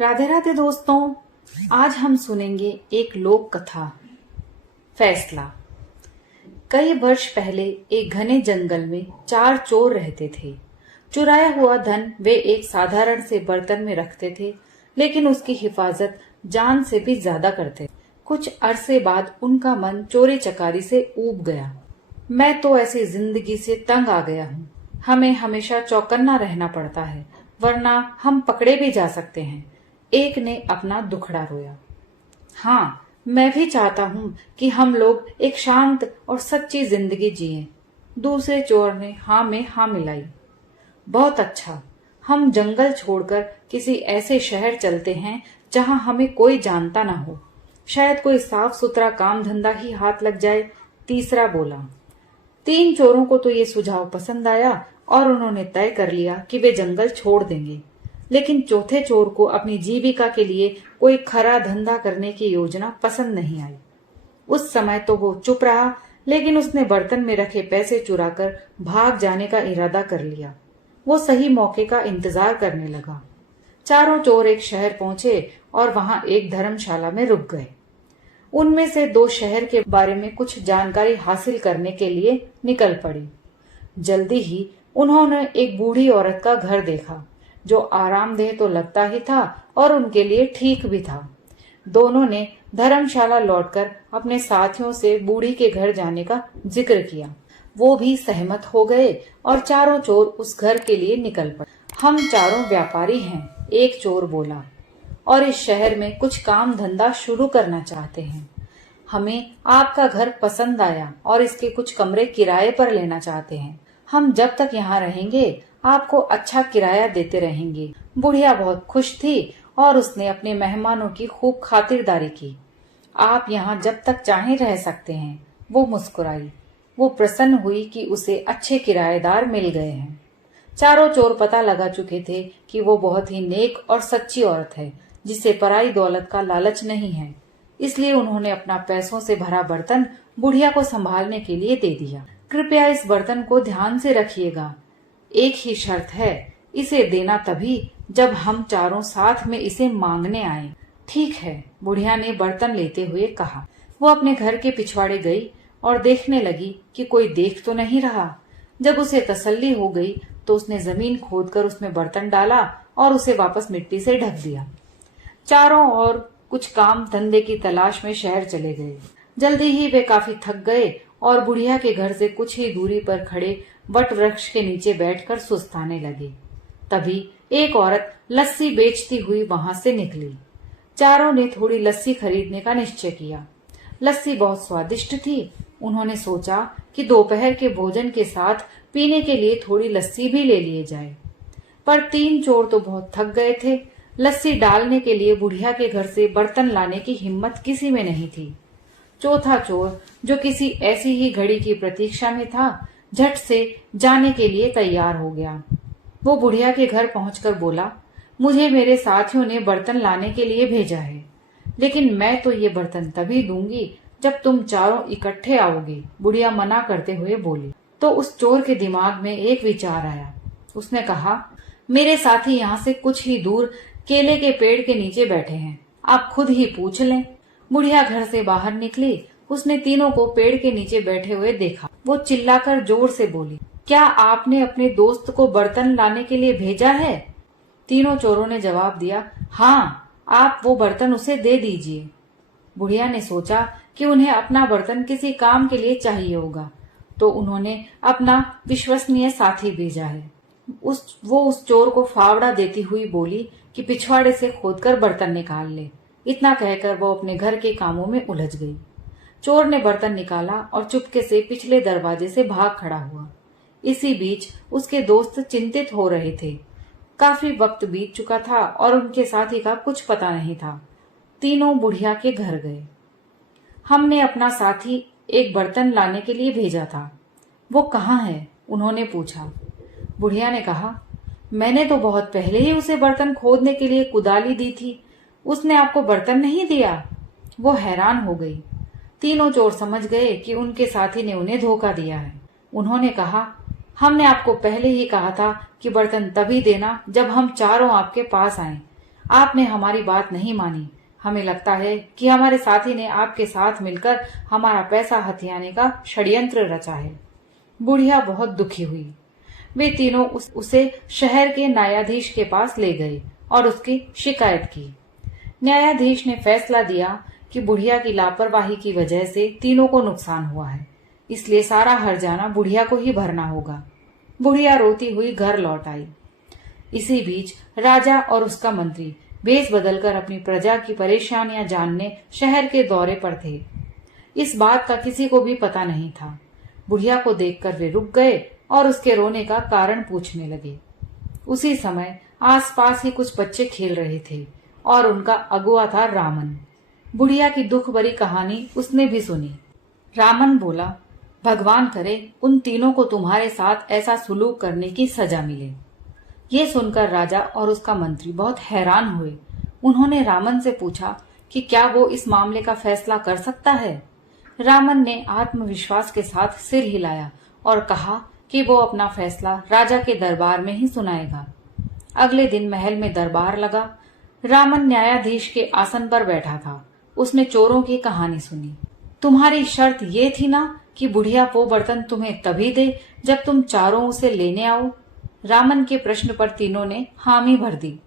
राधे राधे दोस्तों। आज हम सुनेंगे एक लोक कथा। फैसला। कई वर्ष पहले एक घने जंगल में 4 चोर रहते थे। चुराया हुआ धन वे एक साधारण से बर्तन में रखते थे, लेकिन उसकी हिफाजत जान से भी ज्यादा करते। कुछ अरसे बाद उनका मन चोरी चकारी से ऊब गया। मैं तो ऐसी जिंदगी से तंग आ गया हूँ। हमें हमेशा चौकन्ना रहना पड़ता है, वरना हम पकड़े भी जा सकते हैं। एक ने अपना दुखड़ा रोया। हाँ, मैं भी चाहता हूँ कि हम लोग एक शांत और सच्ची जिंदगी जिएं। दूसरे चोर ने हाँ में हाँ मिलाई। बहुत अच्छा, हम जंगल छोड़कर किसी ऐसे शहर चलते हैं जहाँ हमें कोई जानता ना हो। शायद कोई साफ सुथरा काम धंधा ही हाथ लग जाए। तीसरा बोला। 3 चोरों को तो ये सुझाव पसंद आया और उन्होंने तय कर लिया कि वे जंगल छोड़ देंगे। लेकिन चौथे चोर को अपनी जीविका के लिए कोई खरा धंधा करने की योजना पसंद नहीं आई। उस समय तो वो चुप रहा, लेकिन उसने बर्तन में रखे पैसे चुराकर भाग जाने का इरादा कर लिया। वो सही मौके का इंतजार करने लगा। चारों चोर एक शहर पहुंचे और वहां एक धर्मशाला में रुक गए। उनमें से 2 शहर के बारे में कुछ जानकारी हासिल करने के लिए निकल पड़ी। जल्दी ही उन्होंने एक बूढ़ी औरत का घर देखा, जो आरामदेह तो लगता ही था और उनके लिए ठीक भी था। दोनों ने धर्मशाला लौटकर अपने साथियों से बूढ़ी के घर जाने का जिक्र किया। वो भी सहमत हो गए और चारों चोर उस घर के लिए निकल पड़े। हम चारों व्यापारी हैं, एक चोर बोला, और इस शहर में कुछ काम धंधा शुरू करना चाहते हैं। हमें आपका घर पसंद आया और इसके कुछ कमरे किराए पर लेना चाहते हैं। हम जब तक यहाँ रहेंगे आपको अच्छा किराया देते रहेंगे। बुढ़िया बहुत खुश थी और उसने अपने मेहमानों की खूब खातिरदारी की। आप यहाँ जब तक चाहें रह सकते हैं। वो मुस्कुराई। वो प्रसन्न हुई कि उसे अच्छे किराएदार मिल गए हैं। चारों चोर पता लगा चुके थे कि वो बहुत ही नेक और सच्ची औरत है, जिसे पराई दौलत का लालच नहीं है। इसलिए उन्होंने अपना पैसों से भरा बर्तन बुढ़िया को संभालने के लिए दे दिया। कृपया इस बर्तन को ध्यान से रखिएगा। एक ही शर्त है, इसे देना तभी जब हम चारों साथ में इसे मांगने आए। ठीक है, बुढ़िया ने बर्तन लेते हुए कहा। वो अपने घर के पिछवाड़े गई और देखने लगी कि कोई देख तो नहीं रहा। जब उसे तसल्ली हो गई तो उसने जमीन खोदकर उसमें बर्तन डाला और उसे वापस मिट्टी से ढक दिया। चारों ओर कुछ काम धंधे की तलाश में शहर चले गए। जल्दी ही वे काफी थक गए और बुढ़िया के घर से कुछ ही दूरी पर खड़े वट वृक्ष के नीचे बैठकर सुस्ताने लगे। तभी एक औरत लस्सी बेचती हुई वहां से निकली। चारों ने थोड़ी लस्सी खरीदने का निश्चय किया। लस्सी बहुत स्वादिष्ट थी। उन्होंने सोचा कि दोपहर के भोजन के साथ पीने के लिए थोड़ी लस्सी भी ले लिए जाए। पर 3 चोर तो बहुत थक गए थे। लस्सी डालने के लिए बुढ़िया के घर से बर्तन लाने की हिम्मत किसी में नहीं थी। चौथा चोर, जो किसी ऐसी ही घड़ी की प्रतीक्षा में था, झट से जाने के लिए तैयार हो गया। वो बुढ़िया के घर पहुंचकर बोला, मुझे मेरे साथियों ने बर्तन लाने के लिए भेजा है, लेकिन मैं तो ये बर्तन तभी दूंगी जब तुम चारों इकट्ठे आओगे। बुढ़िया मना करते हुए बोली। तो उस चोर के दिमाग में एक विचार आया। उसने कहा, मेरे साथी यहाँ से कुछ ही दूर केले के पेड़ के नीचे बैठे हैं, आप खुद ही पूछ लें। बुढ़िया घर से बाहर निकली। उसने तीनों को पेड़ के नीचे बैठे हुए देखा। वो चिल्लाकर जोर से बोली, क्या आपने अपने दोस्त को बर्तन लाने के लिए भेजा है? तीनों चोरों ने जवाब दिया, हाँ, आप वो बर्तन उसे दे दीजिए। बुढ़िया ने सोचा कि उन्हें अपना बर्तन किसी काम के लिए चाहिए होगा, तो उन्होंने अपना विश्वसनीय साथी भेजा है। वो उस चोर को फावड़ा देती हुई बोली कि पिछवाड़े से खोदकर बर्तन निकाल ले। इतना कहकर वो अपने घर के कामों में उलझ गई। चोर ने बर्तन निकाला और चुपके से पिछले दरवाजे से भाग खड़ा हुआ। इसी बीच उसके दोस्त चिंतित हो रहे थे। काफी वक्त बीत चुका था और उनके साथी का कुछ पता नहीं था। तीनों बुढ़िया के घर गए। हमने अपना साथी एक बर्तन लाने के लिए भेजा था, वो कहाँ है? उन्होंने पूछा। बुढ़िया ने कहा, मैंने तो बहुत पहले ही उसे बर्तन खोदने के लिए कुदाली दी थी, उसने आपको बर्तन नहीं दिया? वो हैरान हो गई। तीनों चोर समझ गए कि उनके साथी ने उन्हें धोखा दिया है। उन्होंने कहा, हमने आपको पहले ही कहा था कि बर्तन तभी देना जब हम चारों आपके पास आए। आपने हमारी बात नहीं मानी। हमें लगता है कि हमारे साथी ने आपके साथ मिलकर हमारा पैसा हथियाने का षड्यंत्र रचा है। बुढ़िया बहुत दुखी हुई। वे तीनों उसे शहर के न्यायाधीश के पास ले गए और उसकी शिकायत की। न्यायाधीश ने फैसला दिया कि बुढ़िया की लापरवाही की वजह से तीनों को नुकसान हुआ है, इसलिए सारा हर्जाना बुढ़िया को ही भरना होगा। बुढ़िया रोती हुई घर लौट आई। इसी बीच राजा और उसका मंत्री भेष बदलकर अपनी प्रजा की परेशानियां जानने शहर के दौरे पर थे। इस बात का किसी को भी पता नहीं था। बुढ़िया को देखकर वे रुक गए और उसके रोने का कारण पूछने लगे। उसी समय आसपास ही कुछ बच्चे खेल रहे थे और उनका अगुआ था रामन। बुढ़िया की दुख भरी कहानी उसने भी सुनी। रामन बोला, भगवान करे उन तीनों को तुम्हारे साथ ऐसा सुलूक करने की सजा मिले। ये सुनकर राजा और उसका मंत्री बहुत हैरान हुए। उन्होंने रामन से पूछा कि क्या वो इस मामले का फैसला कर सकता है। रामन ने आत्मविश्वास के साथ सिर हिलाया और कहा कि वो अपना फैसला राजा के दरबार में ही सुनाएगा। अगले दिन महल में दरबार लगा। रामन न्यायाधीश के आसन पर बैठा था। उसने चोरों की कहानी सुनी। तुम्हारी शर्त ये थी ना कि बुढ़िया वो बर्तन तुम्हें तभी दे जब तुम चारों उसे लेने आओ। रामन के प्रश्न पर तीनों ने हामी भर दी।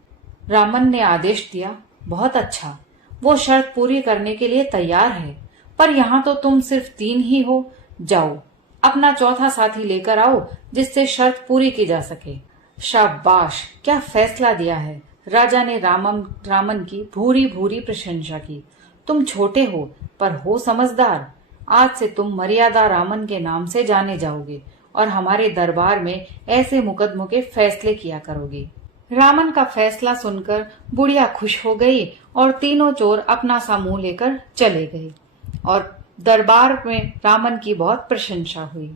रामन ने आदेश दिया, बहुत अच्छा, वो शर्त पूरी करने के लिए तैयार है, पर यहाँ तो तुम सिर्फ 3 ही हो। जाओ अपना चौथा साथी लेकर आओ जिससे शर्त पूरी की जा सके। शाबाश, क्या फैसला दिया है। राजा ने रामन की भूरी भूरी प्रशंसा की। तुम छोटे हो पर हो समझदार। आज से तुम मर्यादा रामन के नाम से जाने जाओगे और हमारे दरबार में ऐसे मुकदमों के फैसले किया करोगे। रामन का फैसला सुनकर बुढ़िया खुश हो गई और तीनों चोर अपना सा मुंह लेकर चले गए और दरबार में रामन की बहुत प्रशंसा हुई।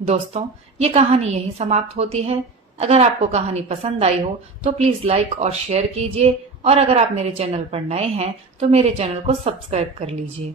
दोस्तों, ये कहानी यहीं समाप्त होती है। अगर आपको कहानी पसंद आई हो तो प्लीज लाइक और शेयर कीजिए और अगर आप मेरे चैनल पर नए हैं तो मेरे चैनल को सब्सक्राइब कर लीजिए।